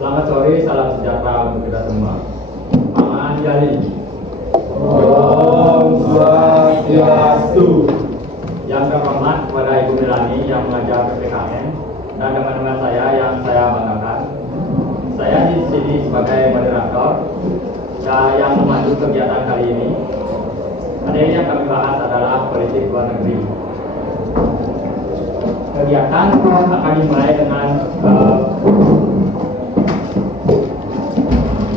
Selamat sore, salam sejahtera untuk kita semua. Mama Anjali. Om Swastiastu. Yang terhormat kepada Ibu Melani yang mengajar PPKN dan teman-teman saya yang saya banggakan. Saya di sini sebagai moderator yang memandu kegiatan kali ini. Materi yang kami bahas adalah politik luar negeri. Kegiatan akan dimulai dengan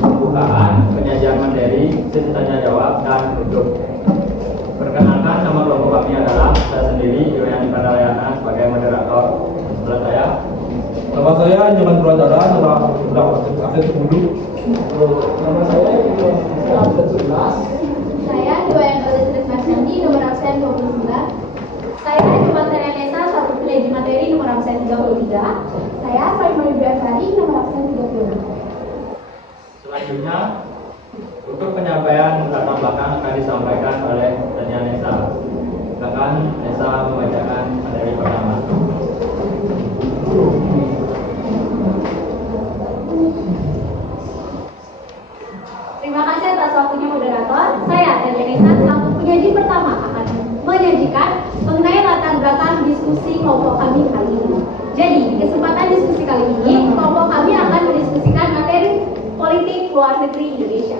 pembukaan, penyajian materi, sesi tanya jawab, dan penutup. Perkenalkan, nama kelompok kami adalah saya sendiri, Yohani Pandalayana, sebagai moderator. Sebelah saya. Nama saya Nyaman Purwantara, nama sudah aktif dulu. Nama saya Iwan Abdul Sulas. Saya Doyen Elizabeth Marsandi, nomor absen 29. Saya Nyoman Nesa, satu penyaji materi, nomor absen 33. Saya Faimah Biasari, nomor absen 36. Selanjutnya, untuk penyampaian latar belakang akan disampaikan oleh Tania Nesa. Silakan Nesa membacakan materi pertama. Terima kasih atas waktunya moderator. Saya Tania Nesa, selaku penyaji pertama akan menyajikan mengenai latar belakang diskusi kelompok kami kali ini. Jadi, di kesempatan diskusi kali ini, kelompok kami akan mendiskusikan materi politik luar negeri Indonesia.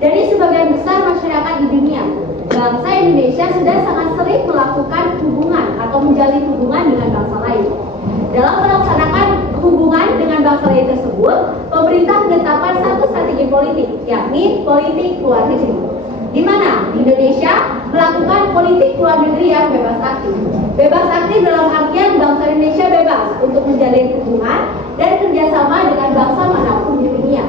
Dari sebagian besar masyarakat di dunia, bangsa Indonesia sudah sangat sering melakukan hubungan atau menjalin hubungan dengan bangsa lain. Dalam melaksanakan hubungan dengan bangsa lain tersebut, pemerintah menetapkan satu strategi politik, yakni politik luar negeri, di mana Indonesia melakukan politik luar negeri yang bebas aktif. Bebas aktif dalam artian bangsa Indonesia bebas untuk menjalin hubungan dan kerjasama dengan bangsa manapun di dunia.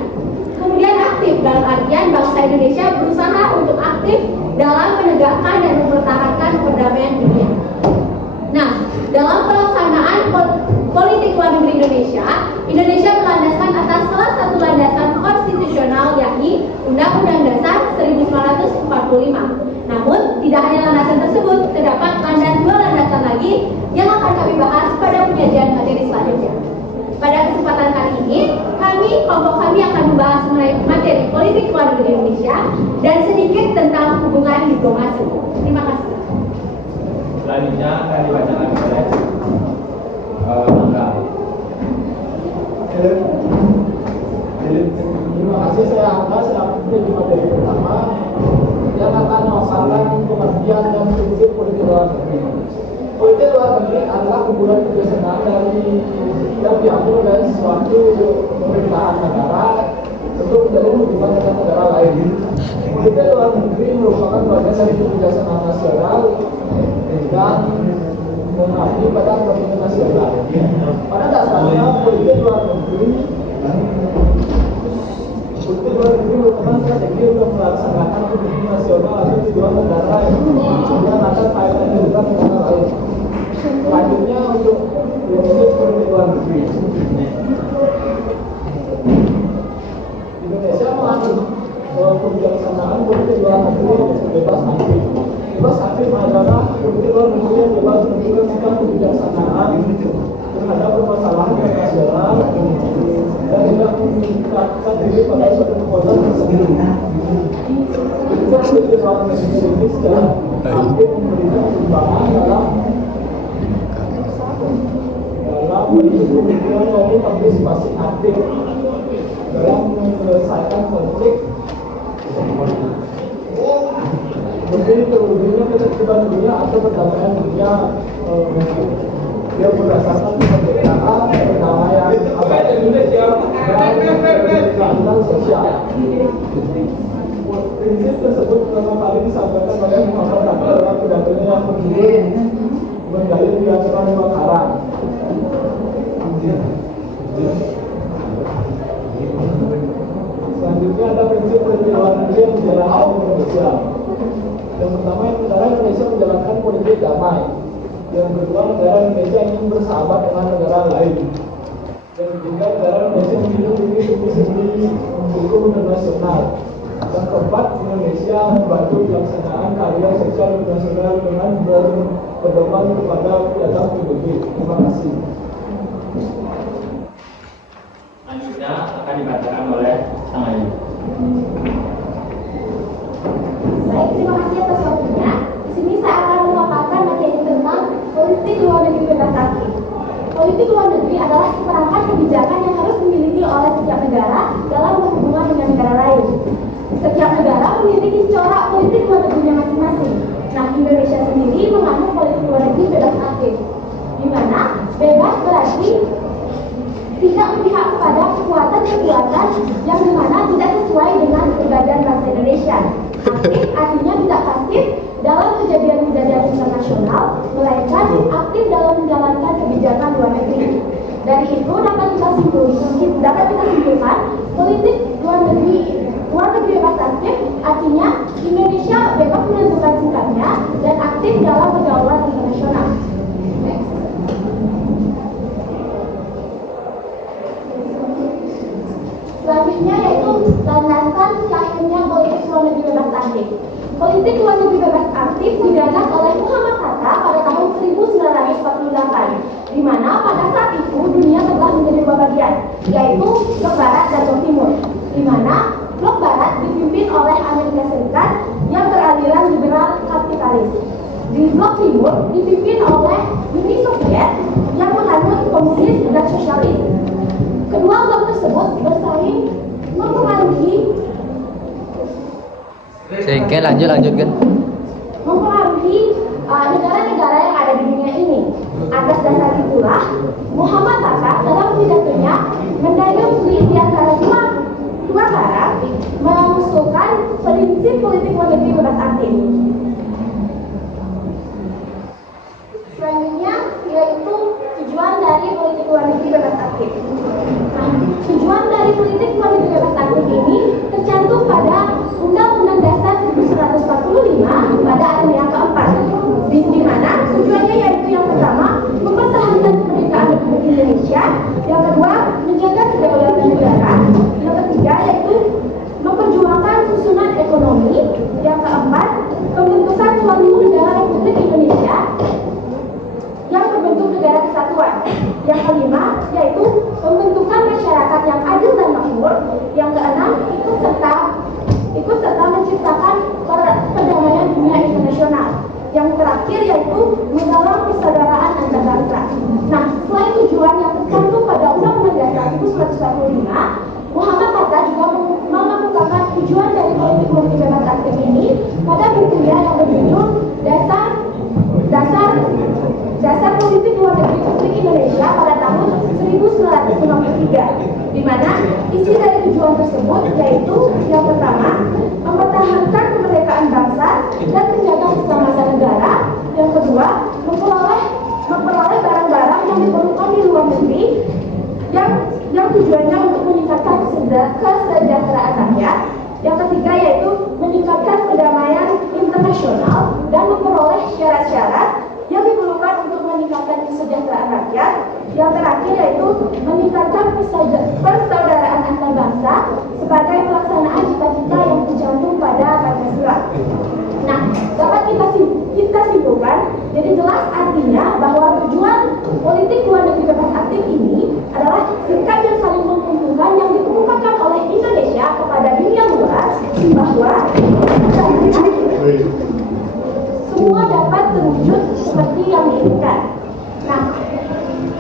Kemudian aktif dalam artian bangsa Indonesia berusaha untuk aktif dalam menegakkan dan mempertahankan perdamaian dunia. Nah, dalam pelaksanaan politik luar negeri Indonesia, Indonesia berlandaskan atas salah satu landasan konstitusional, yakni Undang-Undang Dasar 1945. Namun, tidak hanya landasan tersebut, terdapat dua landasan lagi yang akan kami bahas pada penyajian materi selanjutnya. Pada kesempatan kali ini, kelompok kami akan membahas mengenai materi politik luar negeri Indonesia dan sedikit tentang hubungan diplomasi. Terima kasih. Selanjutnya akan dibacakan oleh Angga. Terima kasih, saya Angga, selaku penyaji materi pertama yang akan memaparkan pengertian dan prinsip politik luar negeri. Politik luar negeri adalah hubungan kerjasama yang diambil dari suatu pemerintahan negara untuk menjalin hubungan dengan negara lain. Politik luar negeri merupakan bagian dari kebijakan nasional dan mengabdi pada kepentingan nasional. Pada dasarnya, politik luar negeri merupakan strategi untuk melaksanakan kepentingan nasional atau tujuan negara yang akan kaitannya dengan negara lain. Selanjutnya, untuk prinsip politik luar negeri, Indonesia menganut kebijaksanaan politik luar negeri bebas aktif. Bebas aktif adalah politik luar negeri yang bebas menentukan kebijaksanaan terhadap permasalahan nasional dan tidak mengikat diri pada suatu kekuatan tersebut. Politik luar negeri ini secara aktif memberikan perubahan dalam bentuk pemikiran maupun partisipasi aktif dalam menyelesaikan konflik. Jadi terwujudnya ketertiban dunia atau perdamaian dunia dia berdasarkan kemerdekaan, perdamaian dan keadilan sosial. Prinsip tersebut pertama kali disampaikan oleh Muhammad Hatta dalam pidatonya yang berjudul Menggali Keyakinan Makaran. Selanjutnya ada prinsip politik luar negeri yang dijalankan di Indonesia. Yang pertama, negara Indonesia menjalankan politik damai. Yang kedua, negara Indonesia ingin bersahabat dengan negara lain. Yang ketiga, negara Indonesia melindungi sendiri hukum internasional. Yang keempat, Indonesia membantu pelaksanaan karya sosial internasional dengan berpedoman kepada piagam PBB. Terima kasih. Selanjutnya akan dibacakan oleh Sang Ayu. Baik, terima kasih atas waktunya. Di sini saya akan memaparkan materi tentang politik luar negeri bebas aktif. Politik luar negeri adalah seperangkat kebijakan yang harus dimiliki oleh setiap negara dalam berhubungan dengan negara lain. Setiap negara memiliki corak politik luar negerinya masing-masing. Nah, Indonesia sendiri menganut politik luar negeri bebas aktif, di mana bebas berarti tidak memihak kepada kekuatan-kekuatan yang dimana tidak sesuai dengan keberadaan bangsa Indonesia. Aktif artinya tidak pasif dalam kejadian-kejadian internasional, melainkan aktif dalam menjalankan kebijakan luar negeri. Dari itu dapat kita simpulkan politik luar negeri bebas aktif artinya Indonesia bebas menentukan sikapnya dan aktif dalam pergaulan internasional. Selanjutnya yaitu landasan lahirnya politik luar negeri bebas aktif. Politik luar negeri bebas aktif digagas oleh Muhammad Hatta pada tahun 1948, di mana pada saat itu dunia telah menjadi dua bagian, yaitu blok barat dan blok timur, di mana blok barat dipimpin oleh Amerika Serikat yang beraliran liberal kapitalis. Di blok timur dipimpin oleh Uni Soviet yang menganut komunis dan sosialis. Kedua blok tersebut bersaing mempengaruhi negara-negara yang ada di dunia ini. Atas dasar itulah Muhammad Hatta dalam pidatonya mendayung di antara dua barat mengusulkan prinsip politik luar negeri bebas aktif. Selanjutnya yaitu tujuan dari politik luar negeri bebas aktif. Nah, tujuan dari politik luar negeri bebas aktif ini tercantum pada Undang-Undang Dasar 1945 pada alinea keempat, di mana tujuannya yaitu yang pertama mempertahankan kemerdekaan Republik Indonesia, yang kedua menjaga kedaulatan negara, yang ketiga yaitu memperjuangkan susunan ekonomi, yang keempat pembentukan suatu negara Republik Indonesia yang berbentuk negara kesatuan, yang kelima yaitu pembentukan masyarakat yang adil dan makmur, yang keenam ikut serta menciptakan perdamaian dunia internasional, yang terakhir yaitu menggalang persaudaraan antar bangsa. Nah, selain tujuan yang tercantum pada Undang-Undang Dasar 1945, Muhammad Hatta juga mengemukakan tujuan dari politik luar negeri bebas aktif ini pada bukunya yang berjudul Dasar Politik Luar Negeri Republik Indonesia pada tahun 1953, di mana isi dari tujuan tersebut yaitu yang pertama mempertahankan kemerdekaan bangsa dan menjaga keselamatan negara, yang kedua memperoleh barang-barang yang diperlukan di luar negeri yang tujuannya untuk meningkatkan kesejahteraan rakyat, yang ketiga yaitu meningkatkan perdamaian internasional dan memperoleh syarat-syarat yang diperlukan untuk meningkatkan kesejahteraan rakyat, yang terakhir yaitu meningkatkan persaudaraan antar bangsa sebagai pelaksanaan cita-cita yang tercantum pada Pancasila. Nah, dapat kita simpulkan, jadi jelas artinya bahwa tujuan politik luar negeri bebas aktif ini adalah sikap yang saling menguntungkan yang dikemukakan oleh Indonesia kepada dunia luar bahwa semua dapat terwujud seperti yang diinginkan. Nah,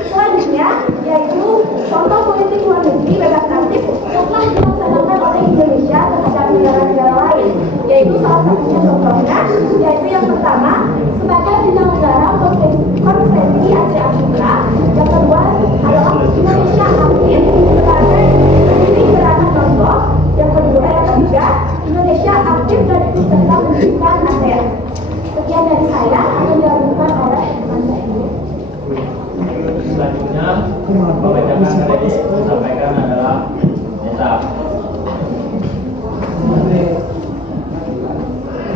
selanjutnya yaitu contoh politik luar negeri bebas aktif yang telah dilaksanakan oleh Indonesia terhadap negara-negara lain, yaitu salah satunya contohnya yaitu yang pertama sebagai penyelenggara konferensi Asia Afrika, yang kedua adalah Indonesia aktif sebagai pendiri gerakan Lombok, yang ketiga Indonesia aktif dan ikut serta mendirikan ASEAN. Sekian dari saya akan dilakukan oleh teman saya. Selanjutnya pembacakan materi disampaikan adalah Neta.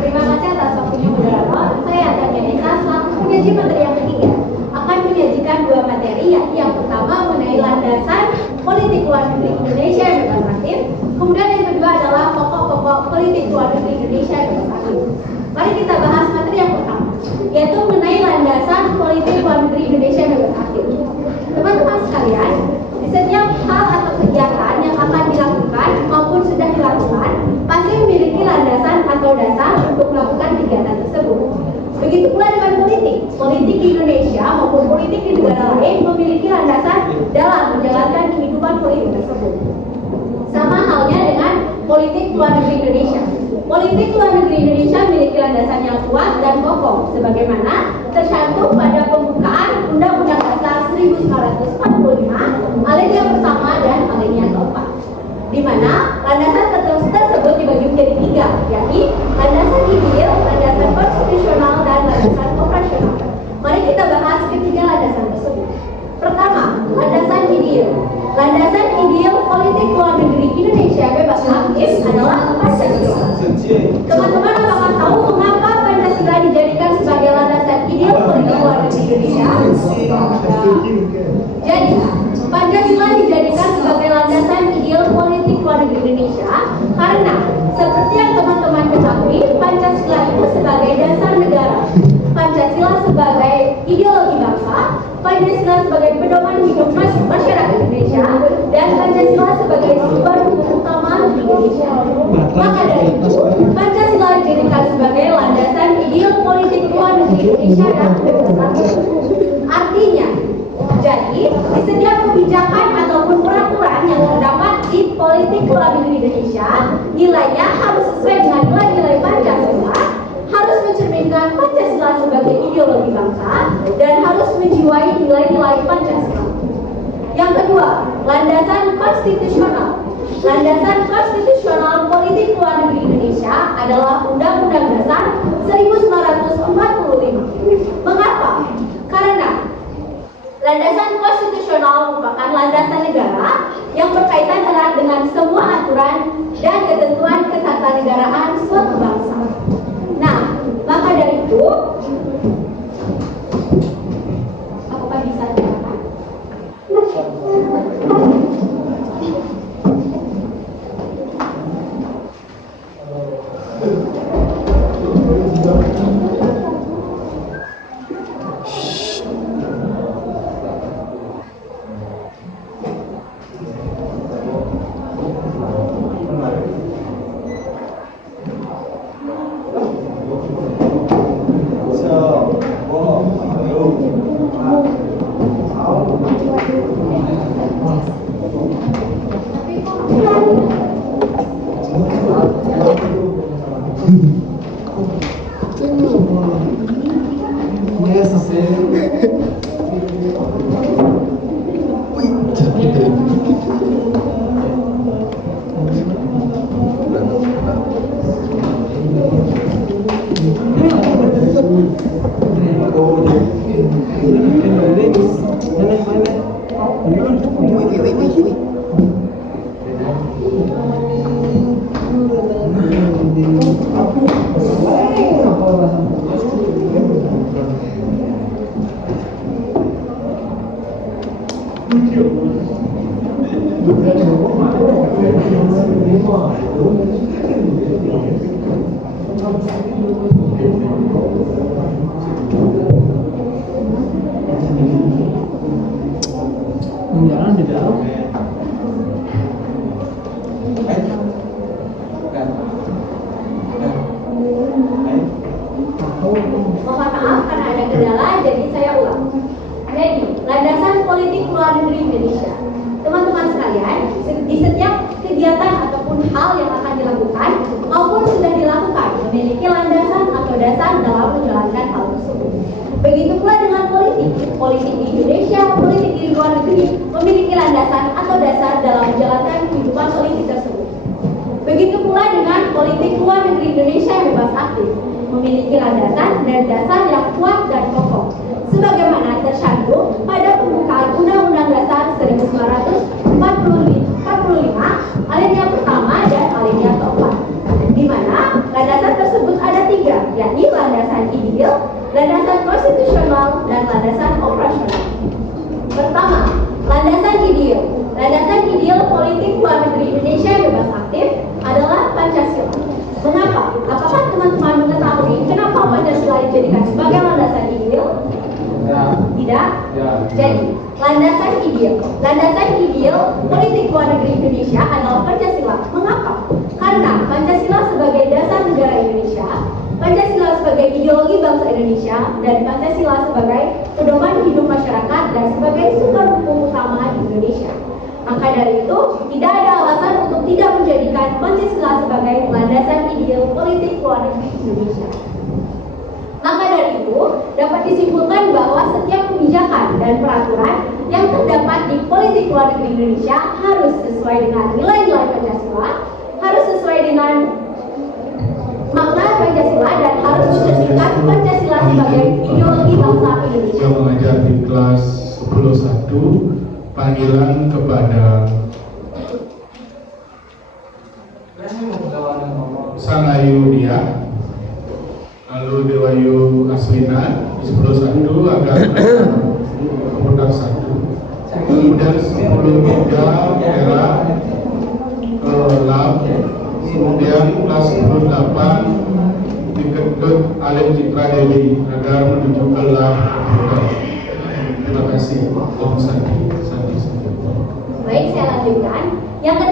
Terima kasih atas waktunya moderator. Saya Tania Neta selaku penyaji materi yang ketiga akan menyajikan dua materi, yaitu yang pertama mengenai landasan politik luar negeri Indonesia yang bebas aktif, kemudian yang kedua adalah pokok-pokok politik luar negeri Indonesia yang bebas aktif. Mari kita bahas materi yang pertama, yaitu mengenai landasan politik luar negeri Indonesia yang bebas aktif. Teman-teman sekalian, di setiap hal atau kegiatan yang politik di Indonesia maupun politik di negara lain memiliki landasan dalam menjalankan kehidupan politik tersebut. Sama halnya dengan politik luar negeri Indonesia. Politik luar negeri Indonesia memiliki landasan yang kuat dan kokoh, sebagaimana tercantum pada pembukaan Undang-Undang Dasar 1945, alinea pertama dan alinea keempat, di mana landasan tersebut dibagi menjadi tiga, yakni landasan ideal, landasan konstitusional, dan landasan operasional. Mari kita bahas ketiga landasan tersebut. Pertama, landasan ideal. Landasan ideal politik luar negeri Indonesia bebas aktif adalah Pancasila. Teman-teman apakah tahu mengapa Pancasila dijadikan sebagai landasan ideal politik luar negeri Indonesia? Jadi, Pancasila dijadikan sebagai landasan ideal politik luar negeri Indonesia karena seperti yang teman-teman ketahui, Pancasila itu sebagai dasar negara, Pancasila sebagai ideologi bangsa, Pancasila sebagai pedoman hidup masyarakat Indonesia, dan Pancasila sebagai sumber hukum utama di Indonesia. Maka dari itu, Pancasila dijadikan sebagai landasan ideal politik luar negeri Indonesia dan bebas. Artinya, jadi di setiap kebijakan ataupun peraturan yang terdapat di politik luar negeri Indonesia, nilainya harus sesuai dengan nilai-nilai Pancasila, harus mencerminkan Pancasila sebagai ideologi bangsa, dan harus menjiwai nilai-nilai Pancasila. Yang kedua, landasan konstitusional. Landasan konstitusional politik luar negeri Indonesia adalah Undang-Undang Dasar 1945. Mengapa? Karena landasan konstitusional merupakan landasan negara yang berkaitan erat dengan semua aturan dan ketentuan ketatanegaraan suatu bangsa. Nah, maka dari itu, apakah bisa dikatakan? Jangan di dalam. Mohon maaf karena ada kendala, jadi saya ulang. Jadi, landasan politik luar negeri Indonesia. Teman-teman sekalian, di setiap kegiatan ataupun hal yang akan dilakukan maupun sudah dilakukan memiliki landasan atau dasar dalam menjalankan hal tersebut. Begitu pula dengan politik. Politik di Indonesia, politik di luar negeri memiliki landasan atau dasar dalam menjalankan kehidupan politik tersebut. Begitu pula dengan politik luar negeri Indonesia yang bebas aktif, memiliki landasan dan dasar yang kuat dan kokoh, sebagaimana tercantum pada pembukaan Undang-Undang Dasar 1945, alinea pertama dan alinea keempat, di mana landasan tersebut ada tiga, yakni landasan ideal, landasan konstitusional, dan landasan operasional. Pertama, landasan ideal. Landasan ideal politik luar negeri Indonesia yang bebas aktif adalah Pancasila. Mengapa? Apakah teman-teman mengetahui kenapa Pancasila dijadikan sebagai landasan ideal? Tidak? Jadi, landasan ideal politik luar negeri Indonesia adalah Pancasila. Mengapa? Karena Pancasila sebagai dasar negara Indonesia, Pancasila sebagai ideologi bangsa Indonesia dan Pancasila sebagai pedoman hidup masyarakat dan sebagai sumber hukum utama di Indonesia. Maka dari itu, tidak ada alasan untuk tidak menjadikan Pancasila sebagai landasan ideal politik luar negeri Indonesia. Maka dari itu, dapat disimpulkan bahwa setiap kebijakan dan peraturan yang terdapat di politik luar negeri Indonesia harus sesuai dengan nilai-nilai Pancasila, harus sesuai dengan makna Pancasila, dan harus menjadikan Pancasila sebagai ideologi bangsa Indonesia. Yang mengajar di kelas 10.1, panggilan kepada Sangayu Dia, lalu Dewayu Aslina di 10.1 agar kemudian 1, kemudian 10.3 era Lab, kemudian kelas 10.8 diketut Alim Citra Dewi agar menuju ke Lab. Terima kasih. Baik, saya lanjutkan. Yang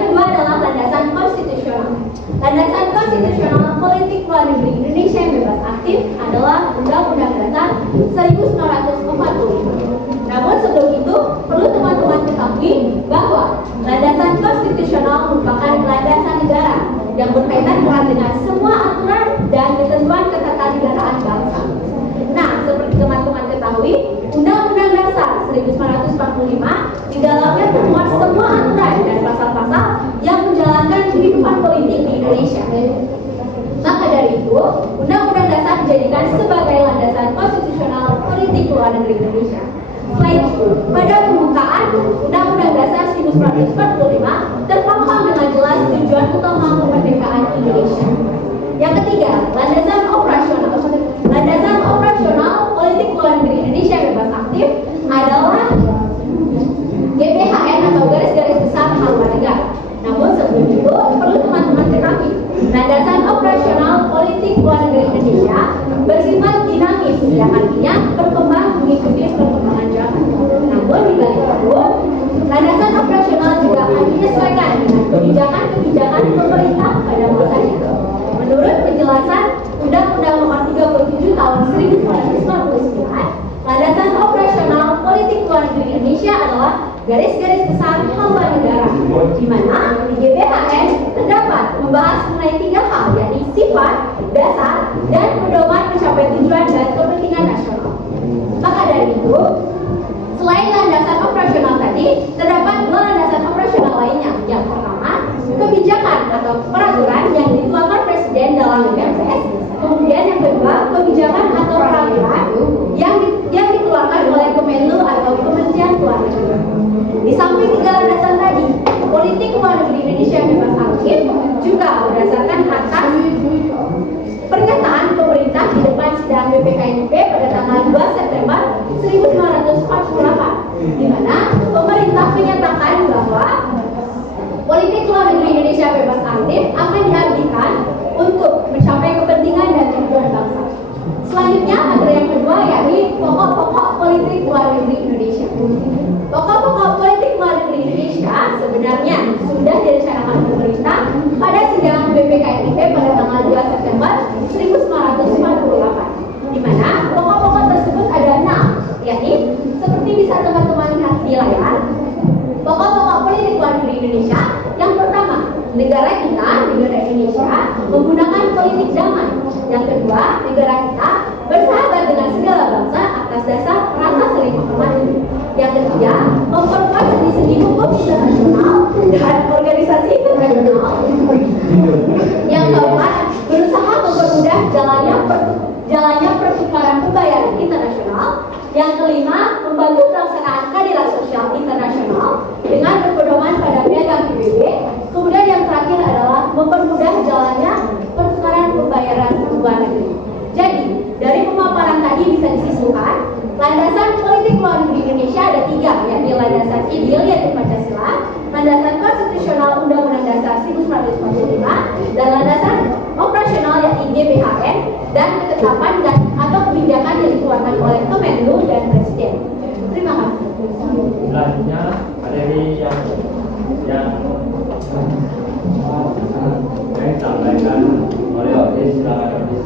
kedua adalah landasan konstitusional. Landasan konstitusional politik luar negeri Indonesia yang bebas aktif adalah Undang-Undang Dasar 1945. Namun sebelum itu, perlu teman-teman ketahui bahwa landasan konstitusional merupakan landasan negara yang berkaitan erat dengan semua aturan dan ketentuan ketatanegaraan bangsa. Nah, seperti teman-teman ketahui, Undang-Undang Dasar 1945 di dalamnya termuat semua aturan dan pasal-pasal yang menjalankan kehidupan politik di Indonesia. Maka dari itu, Undang-Undang Dasar dijadikan sebagai landasan konstitusional politik luar negeri Indonesia. Selain itu, pada pembukaan Undang-Undang Dasar 1945 terpampang dengan jelas tujuan utama kemerdekaan Indonesia. Yang ketiga, landasan operasional. Landasan operasional politik luar negeri Indonesia bebas aktif adalah GBHN atau garis-garis besar haluan negara. Namun sebelum itu perlu teman-teman ketahui, landasan operasional politik luar negeri Indonesia bersifat dinamis, yang artinya berkembang mengikuti perkembangan zaman. Namun di balik itu, landasan operasional juga akan menyesuaikan dengan kebijakan-kebijakan pemerintah pada masanya. Menurut penjelasan Undang-Undang Nomor 37 Tahun 1999, landasan operasional politik luar negeri Indonesia adalah garis-garis besar haluan negara, di mana di GBHN terdapat membahas mengenai 3 hal, yakni sifat, dasar, dan pedoman mencapai tujuan dan kepentingan nasional. Maka dari itu, selain landasan operasional tadi, terdapat 2 landasan operasional lainnya. Yang pertama, kebijakan atau peraturan yang dikeluarkan Presiden dalam Kepres. Kemudian yang kedua, kebijakan atau peraturan yang dikeluarkan oleh Kemenlu atau Kementerian Luar Negeri. Di samping 3 landasan tadi, politik luar negeri Indonesia bebas aktif juga berdasarkan atas pernyataan pemerintah di depan sidang BPKNP pada tanggal 2 September 1948, di mana pemerintah menyatakan bahwa politik luar negeri Indonesia bebas aktif akan diabdikan untuk mencapai kepentingan dan tujuan bangsa. Selanjutnya adalah yang kedua, yakni pokok-pokok politik luar negeri Indonesia. Pokok-pokok politik luar negeri Indonesia sebenarnya sudah direncanakan pemerintah pada sidang BPKNP pada tanggal 2 September 1948, di mana pokok-pokok tersebut ada 6, yakni seperti bisa teman-teman lihat di layar. Pokok-pokok politik luar negeri Indonesia, yang pertama, negara kita, negara Indonesia, menggunakan politik damai. Yang kedua, negara kita bersahabat dengan segala bangsa atas dasar rasa saling menghormati. Yang ketiga, memperkuat sendi-sendi hukum internasional dan organisasi internasional. Yang keempat, berusaha mempermudah jalannya pertukaran pembayaran internasional. Yang kelima, membantu pelaksanaan keadilan sosial internasional dengan berpedoman pada piagam PBB. Kemudian yang terakhir adalah mempermudah jalannya pertukaran pembayaran luar negeri. Jadi, dari pemaparan tadi bisa disimpulkan, landasan politik luar negeri Indonesia ada 3, yakni landasan ideal yaitu Pancasila, landasan konstitusional Undang-Undang Dasar 1945, dan landasan operasional yakni GBHN, dan ketetapan dan atau kebijakan yang dikeluarkan oleh Kemenlu dan Presiden. Terima kasih. Selanjutnya materi yang disampaikan oleh Otis, silakan Otis.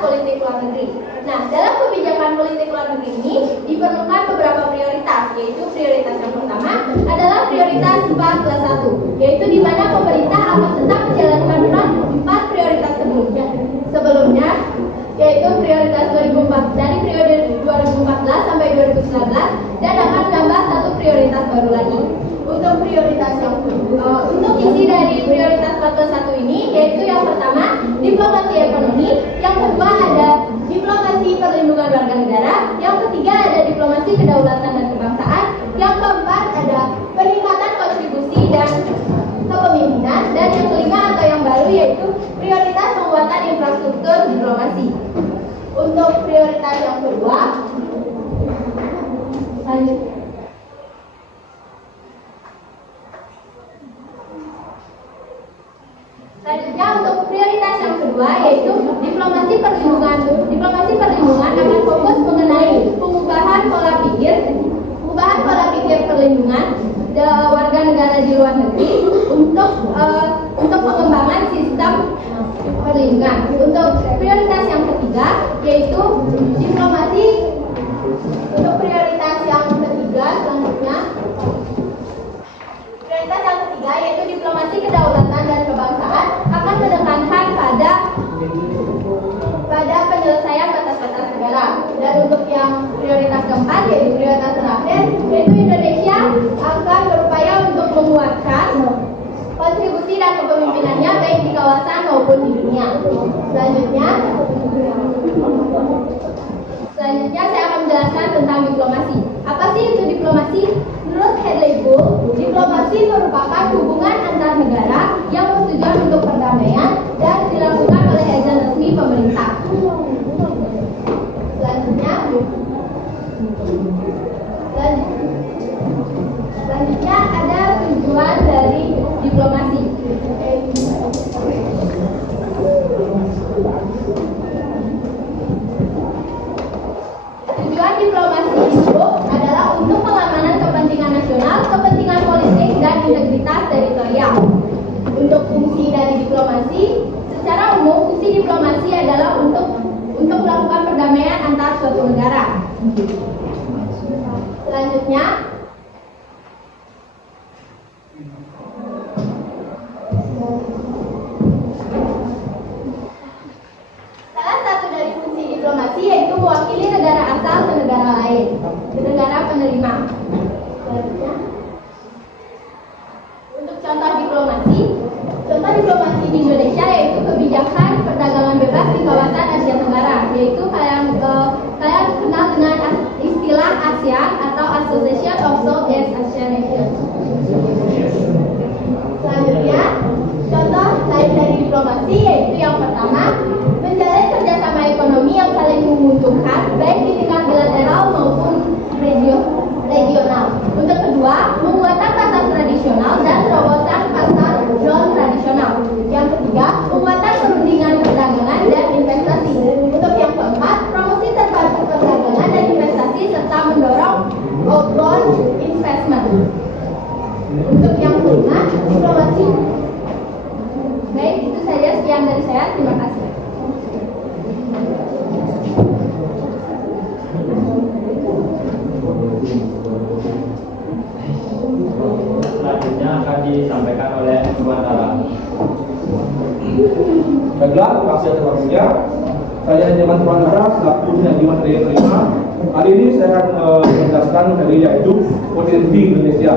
politik luar negeri. Nah, dalam kebijakan politik luar negeri ini diperlukan beberapa prioritas, yaitu prioritas yang pertama adalah prioritas 4+1, yaitu di mana pemerintah akan tetap menjalankan 4 prioritas sebelumnya, yaitu prioritas 2004 dari periode 2014 sampai 2019, dan akan menambah 1 prioritas baru lagi. Untuk prioritas yang untuk isi dari prioritas 4+1 ini, yaitu yang pertama diplomasi ekonomi, yang kedua ada diplomasi perlindungan warga negara, yang ketiga ada diplomasi kedaulatan dan kebangsaan, yang keempat ada peningkatan kontribusi dan kepemimpinan, dan yang kelima atau yang baru yaitu prioritas penguatan infrastruktur diplomasi. Untuk prioritas yang kedua, selanjutnya untuk prioritas yang kedua yaitu diplomasi perlindungan akan fokus mengenai pengubahan pola pikir perlindungan warga negara di luar negeri untuk pengembangan sistem perlindungan. Untuk prioritas yang ketiga yaitu diplomasi. Untuk prioritas yang ketiga selanjutnya, prioritas yang ketiga yaitu diplomasi kedaulatan dan kebangsaan akan menekankan pada penyelesaian batas-batas negara. Dan untuk yang prioritas keempat yaitu prioritas terakhir, yaitu Indonesia akan berupaya untuk menguatkan kontribusi dan kepemimpinannya baik di kawasan maupun di dunia. Selanjutnya saya akan menjelaskan tentang diplomasi. Apa sih itu diplomasi? Menurut Hadley Bull, diplomasi merupakan hubungan antar negara yang bertujuan untuk perdamaian dan dilakukan oleh agen resmi pemerintah. Selanjutnya ada tujuan dari diplomasi. Tujuan diplomasi itu adalah untuk pengamanan kepentingan nasional, kepentingan politik, dan integritas teritorial. Untuk fungsi dari diplomasi, secara umum fungsi diplomasi adalah untuk melakukan perdamaian antar suatu negara. Selanjutnya, salah satu dari fungsi diplomasi yaitu mewakili negara asal ke negara lain, ke negara penerima. Selanjutnya, untuk contoh diplomasi di Indonesia yaitu kebijakan perdagangan bebas di kawasan Asia Tenggara, yaitu kalian kenal dengan istilah ASEAN atau Association of Southeast Asian Nations. Selanjutnya, contoh lain dari diplomasi yaitu yang pertama, menjalin kerjasama ekonomi yang saling menguntungkan baik di tingkat bilateral maupun regional. Untuk kedua, penguatan pasar tradisional dan terobosan pasar non tradisional. Yang ketiga, penguatan perundingan perdagangan dan investasi. Untuk yang keempat, promosi terpadu perdagangan dan investasi serta mendorong outbound investment. Untuk yang kelima, diplomasi. Baik, itu saja, sekian dari saya. Terima kasih. Selanjutnya akan disampaikan oleh Tuan Dara. Baiklah, terima kasih atas waktunya. Saya Nyaman Tuan Dara selaku penyajian dari Terima. Hari ini saya akan menjelaskan dari yaitu potensi Indonesia.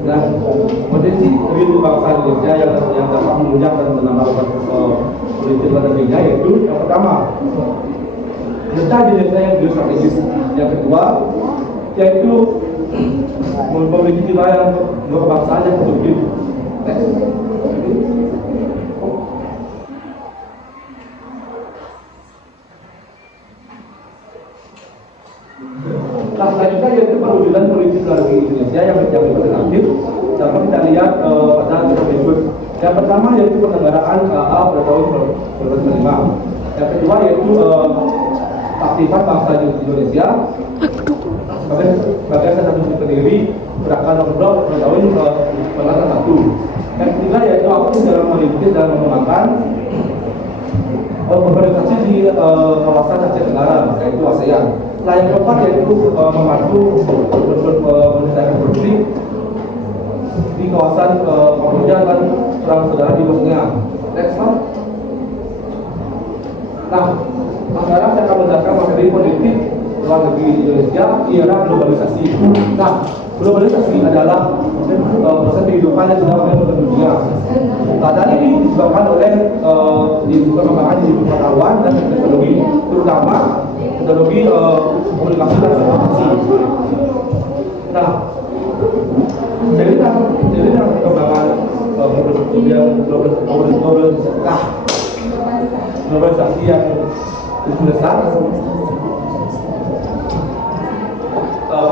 Dan potensi dari bangsa Indonesia yang dapat menunjang dan menambah politik luar negerinya yaitu yang pertama, letak Indonesia yang geostrategis. Yang kedua, yaitu memiliki wilayah kebangsaan yang produktif. Nah, selanjutnya yaitu perwujudan politik luar negeri Indonesia yang berkembang dapat kita lihat pada berikut. Yang pertama yaitu penyelenggaraan KA pada tahun 2005. Yang kedua yaitu aktivitas bangsa Indonesia sebagai salah satu pendiri gerakan nomor 2 pada tahun 1991. Yang ketiga yaitu aktif dalam merintis dan mengembangkan berorganisasi di kawasan Asia Tenggara, yaitu ASEAN. Nah, yang keempat yaitu membantu menyelesaikan konflik di kawasan Kamboja dan perang saudara di Bosnia. Next slide. Nah, sekarang saya akan menjelaskan materi politik luar negeri Indonesia di era globalisasi. Nah, globalisasi adalah proses kehidupan yang sedang menurut dunia. Nah, dan ini disebabkan oleh perkembangan di pengetahuan dan teknologi, terutama teknologi komunikasi dan informasi. Nah, jadi dalam perkembangan globalisasi yang cukup besar,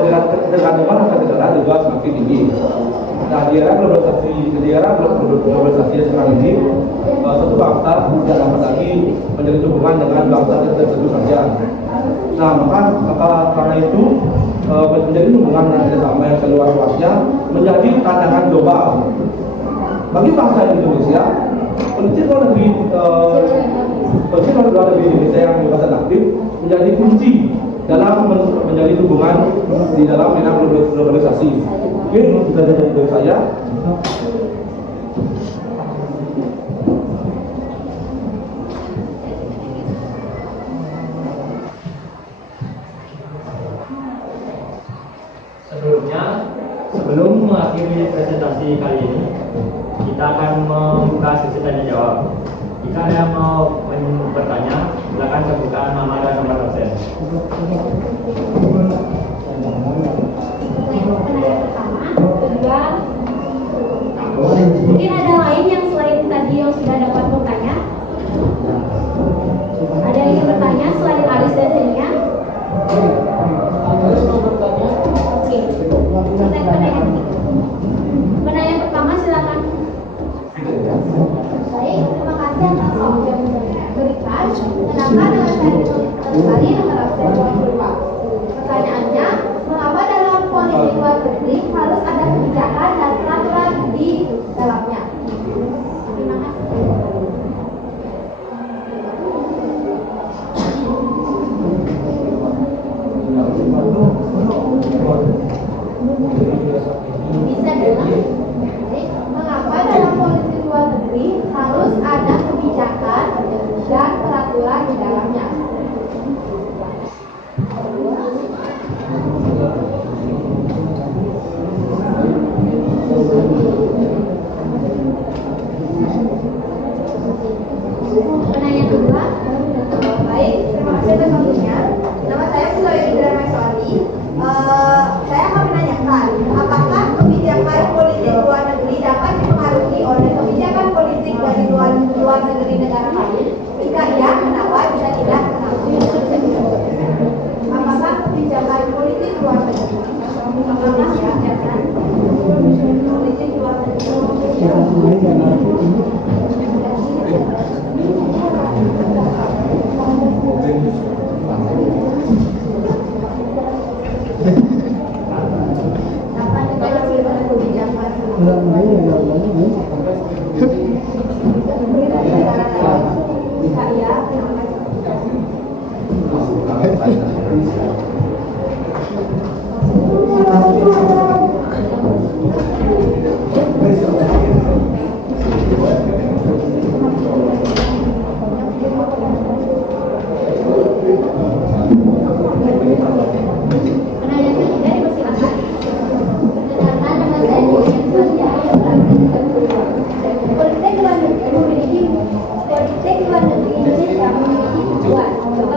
ketergantungan antar negara juga semakin tinggi. Nah, di era globalisasi yang sekarang ini, satu bangsa tidak dapat lagi menjalin hubungan dengan bangsa tertentu saja. Nah, maka karena itu menjalin hubungan dan kerjasama yang seluas luasnya menjadi tantangan global. Bagi bangsa Indonesia, politik luar negeri Indonesia yang bebas dan aktif menjadi kunci dalam menjalin hubungan di dalam era globalisasi. Oke, kita dari saya. Sebelum mengakhiri presentasi kali ini, kita akan membuka sesi tanya jawab. Jika ada yang mau bertanya, silakan sebutkan nama dan nomor absen. Kedua, mungkin ada lain yang selain tadi yang sudah dapat bertanya? Ada yang ingin bertanya selain Aris dan Senia? Ada mau bertanya? Oke, penanya pertama silakan. Baik, terima kasih atas waktu yang diberikan. Kenapa dengan saya sekali nomor absen 24? Pertanyaannya, mengapa dalam politik luar negeri harus ada kebijakan dan peraturan di dalamnya? Terima kasih. Bisa diulang? Mengapa dalam politik luar negeri harus ada kebijakan dan peraturan di dalamnya? Penanya kedua, baik, terima kasih atas waktunya. Nama saya Putri Indra Maiswati. Saya akan menanyakan, apakah kebijakan politik luar negeri dapat dipengaruhi oleh kebijakan politik dari luar negeri negara lain? Jika iya, kenapa? Jika tidak, kenapa? Apakah kebijakan politik luar negeri? Apakah kebijakan politik luar dapat dipengaruhi oleh kebijakan negara lain? Jika iya, penanya ketiga dipersilakan. Perkenalkan, nama saya Politik luar negeri Indonesia memiliki tujuan. Coba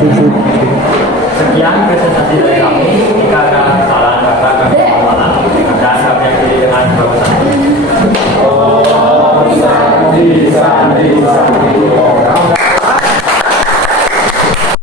Sekian presentasi dari kami.